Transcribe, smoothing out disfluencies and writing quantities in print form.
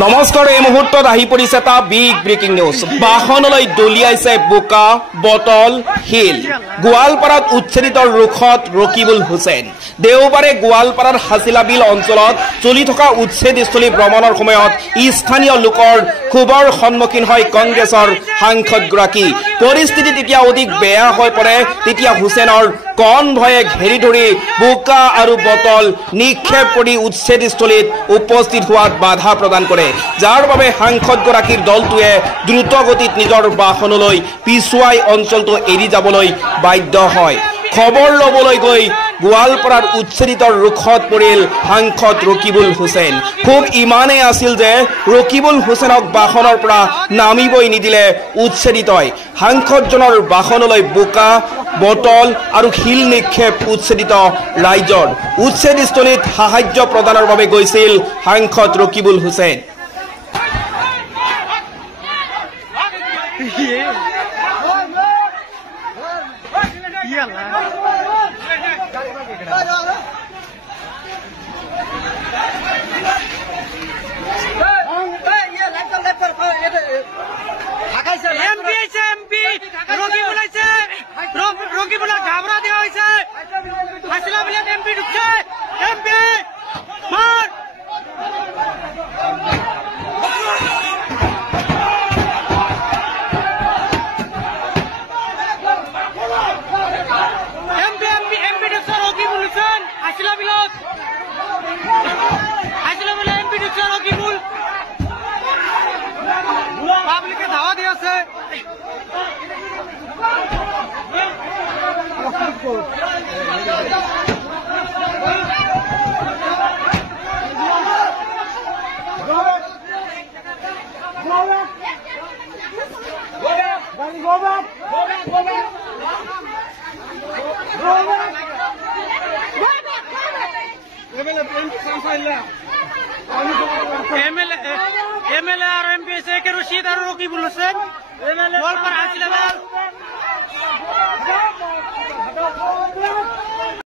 নমস্কাৰ এই মুহূৰ্তত আহি পৰিছে এটা বিগ ব্ৰেকিং নিউজ। বাহনলৈ দলিয়াইছে বোকা বটল শিল। গোৱালপাৰাত উচ্ছেদিত ৰুখত ৰকিবুল হুছেইন। দেওবাৰে গোৱালপাৰাৰ হাছিলাবিল অঞ্চলত চলি থকা উচ্ছেদস্থলী ভ্ৰমণৰ সময়ত স্থানীয় লোকৰ ক্ষোভৰ সন্মুখীন হয় কংগ্ৰেছৰ সাংসদগৰাকী। পৰিস্থিতি তেতিয়া অধিক বেয়া হৈ পৰে। তেতিয়া হুছেইনৰ কনভয়ে ঘেৰি ধৰি বোকা আৰু বটল নিক্ষেপ কৰি উচ্ছেদস্থলীত উপস্থিত হোৱাত বাধা প্ৰদান কৰে, যাৰ বাবে সাংসদগৰাকীৰ দলটোৱে দ্ৰুতগতিত নিজৰ বাহনলৈ পিছুৱাই অঞ্চলটো এৰি যাবলৈ বাধ্য হয়। খবৰ ল'বলৈ গৈ গোৱালপাৰাৰ উচ্ছেদিত ৰুখত পৰিল সাংসদ ৰকিবুল হুছেইন। খুব ইমানেই আছিল যে ৰকিবুল হুছেইনক বাহনৰ পৰা নামিবই নিদিলে উচ্ছেদিতই। সাংসদজনৰ বাহনলৈ বোকা বটল আৰু শিল নিক্ষেপ উচ্ছেদিত ৰাইজৰ। উচ্ছেদস্থলীত সাহায্য প্ৰদানৰ বাবে গৈছিল সাংসদ ৰকিবুল হুছেইন। MLA और MP से के रशीद और रकीबुल हुसैन गोवालपारा हासिलाबाद